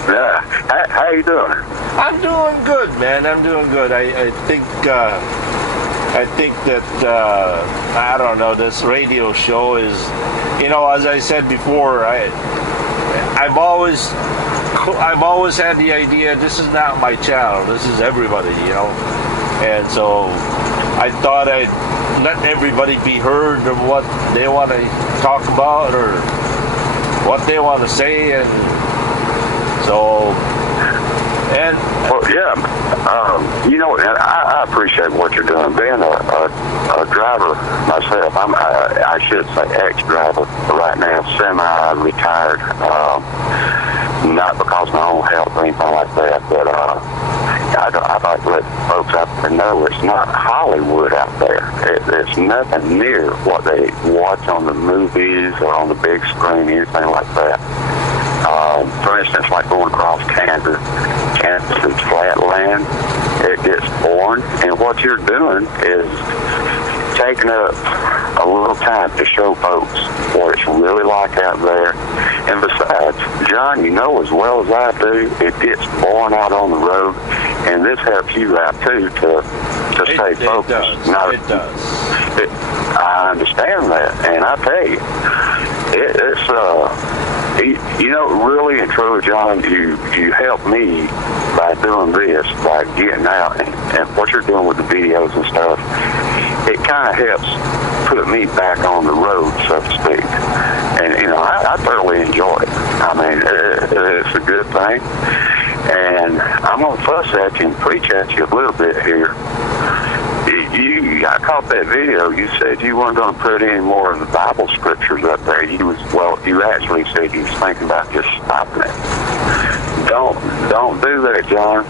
Yeah. How you doing? I'm doing good, man. I'm doing good. I think that I don't know, this radio show is, as I said before, I've always had the idea this is not my channel. This is everybody, and so I thought I'd let everybody be heard of what they want to talk about or what they want to say, and so, and well, yeah, I appreciate what you're doing. Being a driver myself, I should say ex-driver right now, semi-retired. Not because of my own health or anything like that, but I'd like to let folks out there know it's not Hollywood out there. It's nothing near what they watch on the movies or on the big screen, anything like that. For instance, like going across Kansas is flat land. It gets boring, and what you're doing is taking up a little time to show folks what it's really like out there. And besides, John, as well as I do, it gets boring out on the road, and this helps you out too to stay focused. It does. I understand that, and I tell you, really and truly, John, you help me by doing this, by getting out, and what you're doing with the videos and stuff. It kind of helps put me back on the road, so to speak. And, I thoroughly enjoy it. I mean, it's a good thing. And I'm going to fuss at you and preach at you a little bit here. I caught that video. You said you weren't going to put any more of the Bible scriptures up there. You actually said you was thinking about just stopping it. Don't do that, John.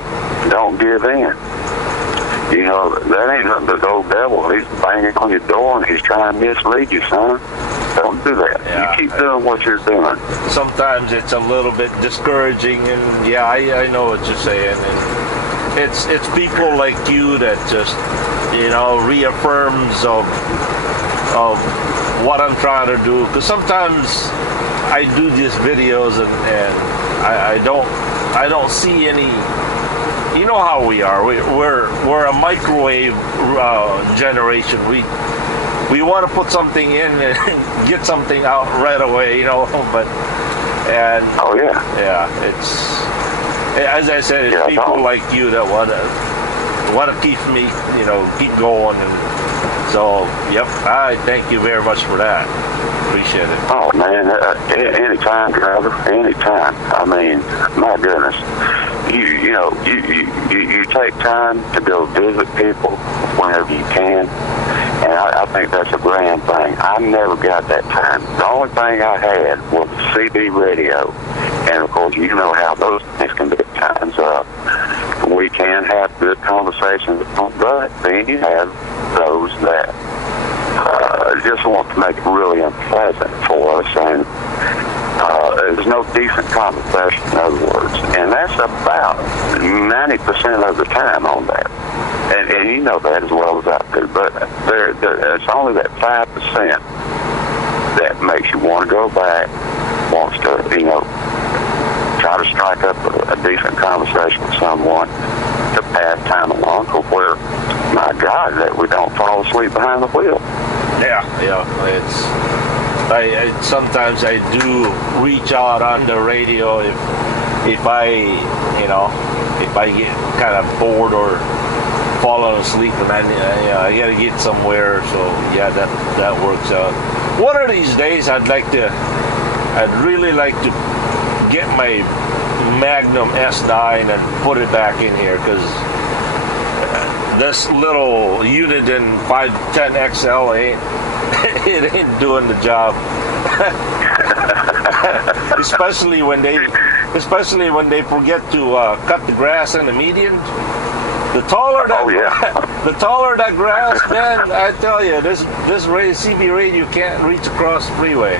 Don't give in. That ain't nothing but the old devil. He's banging on your door and he's trying to mislead you, son. Don't do that. Yeah, you keep doing what you're doing. Sometimes it's a little bit discouraging, and yeah, I know what you're saying. And it's people like you that just reaffirms of what I'm trying to do. Because sometimes I do these videos and I don't see any. You know how we are. We're a microwave generation. We want to put something in and get something out right away, But oh yeah, it's as I said, it's people like you that want to keep me, keep going. And so, yep, I thank you very much for that. Appreciate it. Oh man, anytime, driver, anytime. I mean, my goodness. You take time to go visit people whenever you can, and I think that's a grand thing. I never got that time. The only thing I had was CB radio, and of course you know how those things can be at times. We can have good conversations, but then you have those that just want to make it really unpleasant for us, and there's no decent conversation, in other words, and that's about 90% of the time on that. and you know that as well as I do, but it's only that 5% that makes you want to go back, wants to, try to strike up a decent conversation with someone to pass time along, to where, my God, that we don't fall asleep behind the wheel. Yeah. Sometimes I do reach out on the radio if I get kind of bored or falling asleep, and I gotta get somewhere. So yeah, that works out. One of these days, I'd really like to get my Magnum S9 and put it back in here, because this little Uniden 510 XL ain't doing the job. especially when they forget to cut the grass in the median. The taller that grass, man, I tell you, this CB radio can't reach across the freeway.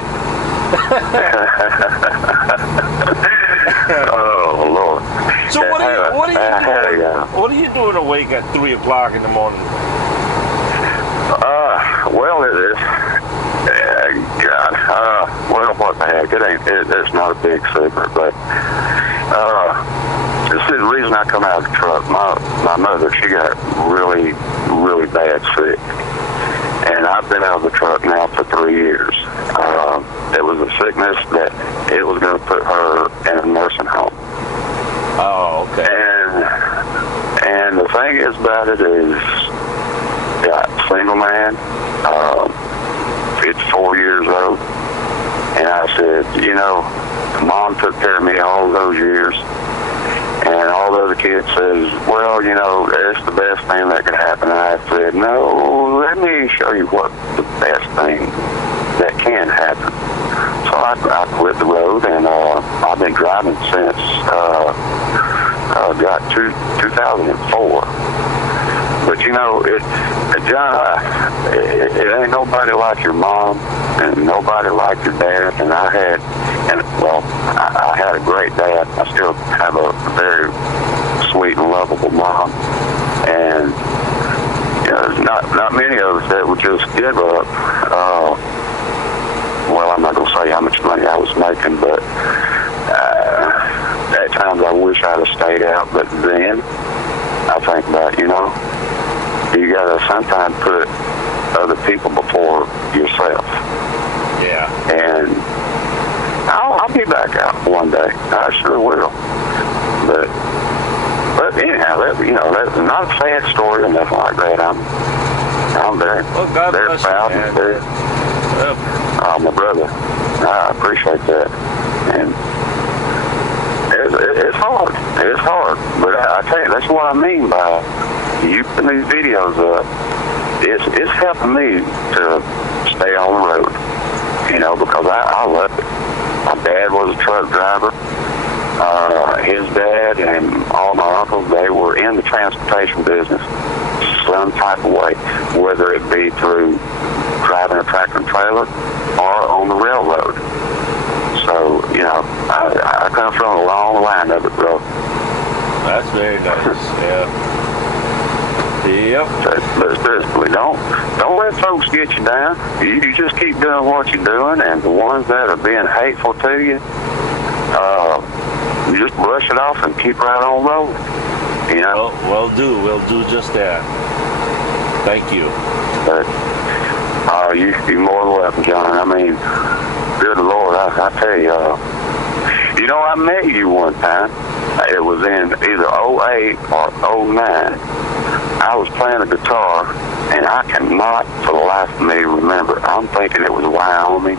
Oh Lord! So what are you doing awake at 3 o'clock in the morning? Well, it is. God. Well, what the heck? It's not a big secret, but this is the reason I come out of the truck. My mother, she got really, really bad sick, and I've been out of the truck now for 3 years. It was a sickness that it was going to put her in a nursing home. Oh, okay. And the thing is about it is, single man, 54 years old, and I said, Mom took care of me all those years, and all the other kids says, well, it's the best thing that could happen. And I said, no, let me show you what the best thing that can happen. So I quit the road, and I've been driving since 2004. But John, it ain't nobody like your mom, and nobody like your dad. And I had a great dad. I still have a very sweet and lovable mom. And there's not many of us that would just give up. Well, I'm not gonna say how much money I was making, but at times I wish I'd have stayed out. But then I think about, you gotta sometimes put other people before yourself. Yeah. And I'll be back out one day. I sure will. But anyhow, that's not a sad story or nothing like that. I'm very, very proud and very. My brother, I appreciate that. And it's hard. It's hard. But I tell you, that's what I mean by you putting these videos up. It's helping me to stay on the road, because I love it. My dad was a truck driver. His dad and all my uncles, they were in the transportation business some type of way, whether it be through driving a tractor and trailer or on the railroad. So, I come from a long line of it, bro. That's very nice, yeah. Yep. But seriously, don't let folks get you down. You just keep doing what you're doing, and the ones that are being hateful to you, you just brush it off and keep right on rolling. We'll do just that. Thank you. But, you're more than welcome, John. I mean, good Lord, I tell you, I met you one time. It was in either 08 or 09. I was playing the guitar, and I cannot for the life of me remember. I'm thinking it was Wyoming.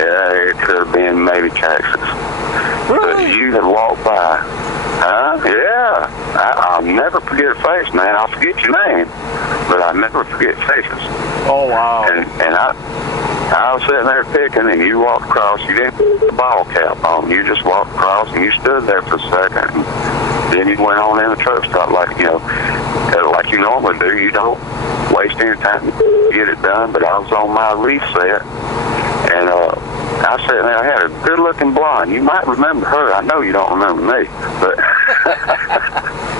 It could have been maybe Texas. Really? But you had walked by. Yeah. I'll never forget a face, man. I'll forget your name, but I'll never forget faces. Oh, wow. And I was sitting there picking, and you walked across. You didn't put the ball cap on. You just walked across, and you stood there for a second. And then you went on in the truck stop like you normally do. You don't waste any time to get it done. But I was on my reset, and I was sitting there. I had a good-looking blonde. You might remember her. I know you don't remember me, but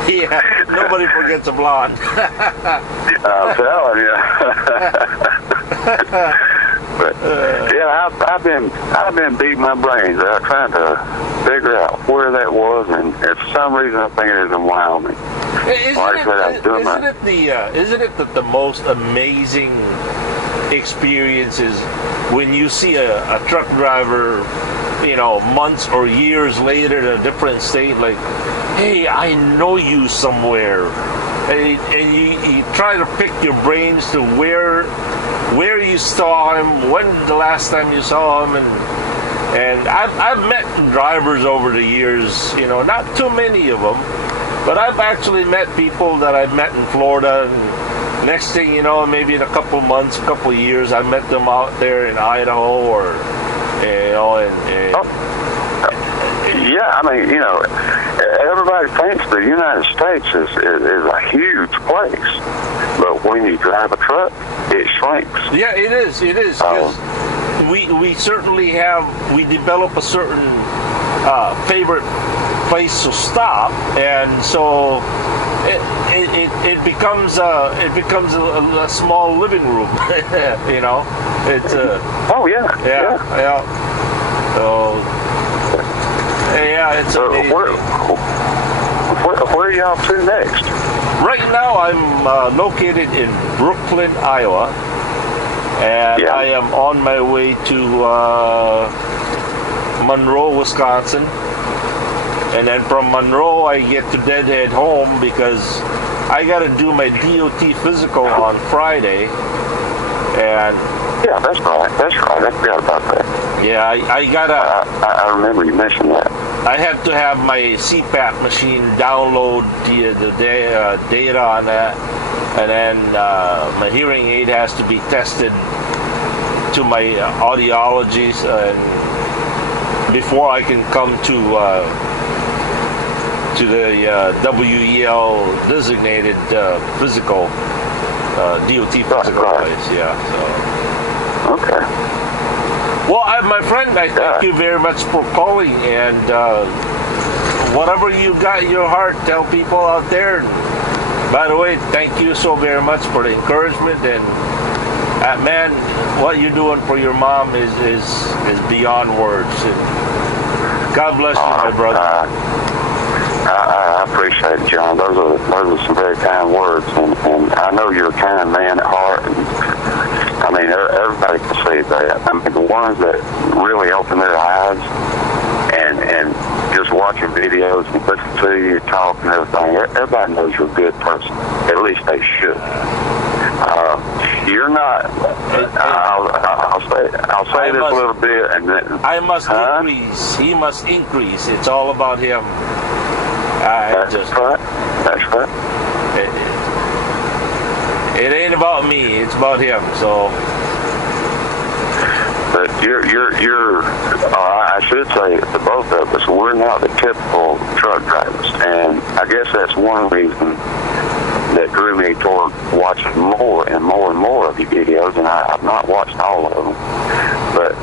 Yeah, nobody forgets a blonde. I'm telling you. But yeah, I've been beating my brains out trying to figure out where that was, and for some reason I think it is in Wyoming. Isn't it the most amazing experiences when you see a truck driver, months or years later in a different state, like, hey, I know you somewhere, and you try to pick your brains to where you saw him, when the last time you saw him, and I've met drivers over the years, not too many of them, but I've actually met people that I've met in Florida, and next thing you know, maybe in a couple months, a couple years, I met them out there in Idaho, or yeah, I mean, everybody thinks the United States is a huge place, but when you drive a truck, it shrinks. Yeah, it is. Because we certainly we develop a certain favorite place to stop, and so it becomes a small living room. It's oh yeah. So yeah, it's amazing. Where are y'all to next? Right now, I'm located in Brooklyn, Iowa, and I am on my way to Monroe, Wisconsin, and then from Monroe I get to Deadhead home because I got to do my DOT physical on Friday, and yeah, that's right. I forgot about that. Yeah, I gotta. I remember you mentioned that. I have to have my CPAP machine download the data on that, and then my hearing aid has to be tested to my audiologist before I can come to the WEL designated physical DOT physical place. Yeah. So. Okay. Well, my friend, I thank you very much for calling, and whatever you got in your heart, tell people out there. By the way, thank you so very much for the encouragement, and man, what you're doing for your mom is beyond words. God bless you, my brother. I appreciate it, John. Those are some very kind words, and I know you're a kind man at heart. And, I mean, everybody can see that. I mean, the ones that really open their eyes and just watching videos and listen to you talk and everything, everybody knows you're a good person. At least they should. You're not. I'll say this a little bit, and then I must increase. He must increase. It's all about him. That's right. It ain't about me. It's about him. So. But you're I should say to both of us, we're not the typical truck drivers, and I guess that's one reason that drew me toward watching more and more of your videos, and I've not watched all of them. But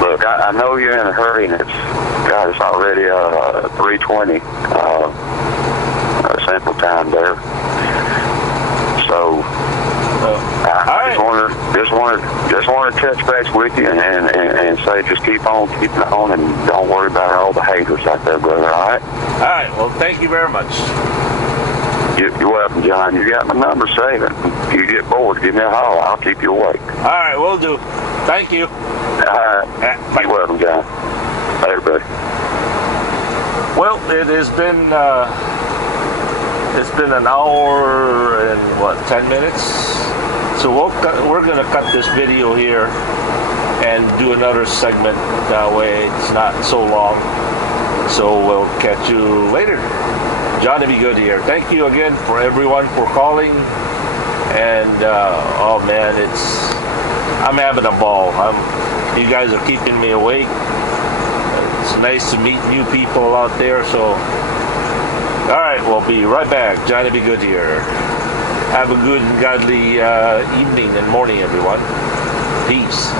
look, I know you're in a hurry, and it's already 3:20 Central Time there. So I just wanted to touch base with you and say just keep on keeping on, and don't worry about all the haters out there, brother. All right. All right. Well, thank you very much. You're welcome, John. You got my number saved. If you get bored, give me a holler. I'll keep you awake. All right, will do. Thank you. All right. You're welcome, John. Later, buddy. Well, it has been an hour and 10 minutes. So we're going to cut this video here and do another segment. That way it's not so long. So we'll catch you later. Johnny Be Good here. Thank you again for everyone for calling. And oh man, I'm having a ball. You guys are keeping me awake. It's nice to meet new people out there. So, all right, we'll be right back. Johnny Be Good here. Have a good and godly evening and morning, everyone. Peace.